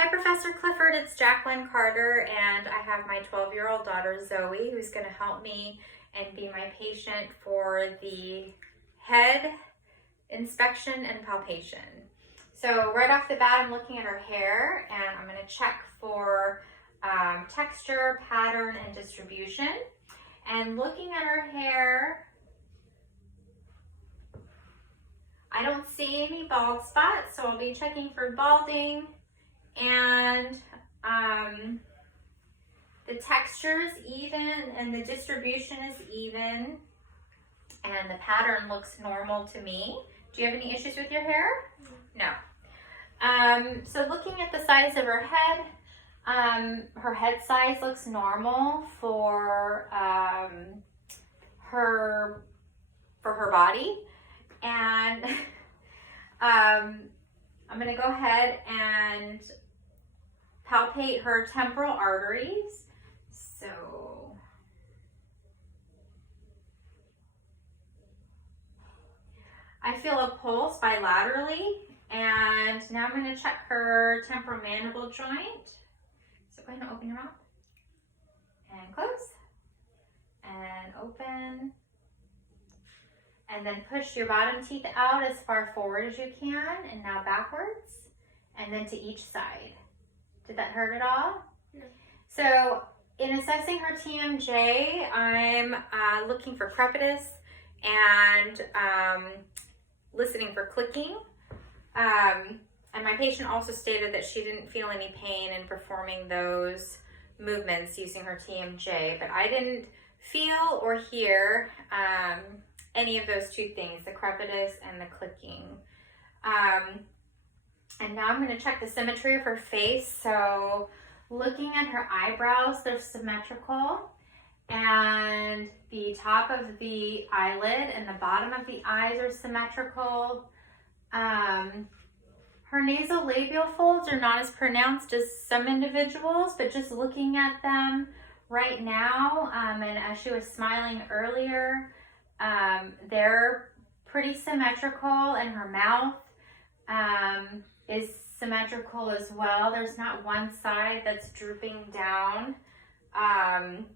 Hi, Professor Clifford. It's Jacqueline Carter, and I have my 12-year-old daughter, Zoe, who's going to help me and be my patient for the head inspection and palpation. So right off the bat, I'm looking at her hair, and I'm going to check for texture, pattern, and distribution. And looking at her hair, I don't see any bald spots, so I'll be checking for balding. And the texture is even and the distribution is even and the pattern looks normal to me. Do you have any issues with your hair? No. So looking at the size of her head size looks normal for her body, and I'm going to go ahead and palpate her temporal arteries. So I feel a pulse bilaterally, and now I'm going to check her temporomandible joint. So go ahead and open your mouth and close and open, and then push your bottom teeth out as far forward as you can, and now backwards, and then to each side. Did that hurt at all? No. So in assessing her TMJ, I'm looking for crepitus and listening for clicking. And my patient also stated that she didn't feel any pain in performing those movements using her TMJ, but I didn't feel or hear any of those two things, the crepitus and the clicking. And now I'm going to check the symmetry of her face. So looking at her eyebrows, they're symmetrical, and the top of the eyelid and the bottom of the eyes are symmetrical. Her nasolabial folds are not as pronounced as some individuals, but just looking at them right now, and as she was smiling earlier, they're pretty symmetrical, and her mouth is symmetrical as well. There's not one side that's drooping down. And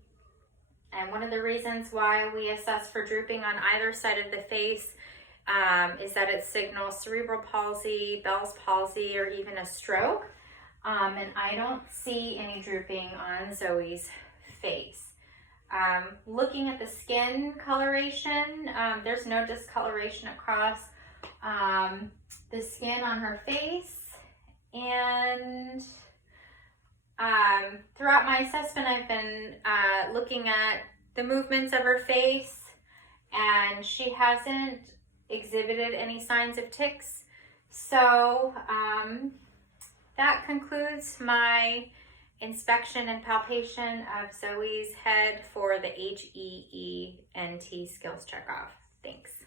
one of the reasons why we assess for drooping on either side of the face is that it signals cerebral palsy, Bell's palsy, or even a stroke. And I don't see any drooping on Zoe's face. Looking at the skin coloration, there's no discoloration across the skin on her face. And throughout my assessment, I've been looking at the movements of her face, and she hasn't exhibited any signs of tics. So that concludes my inspection and palpation of Zoe's head for the HEENT skills checkoff. Thanks.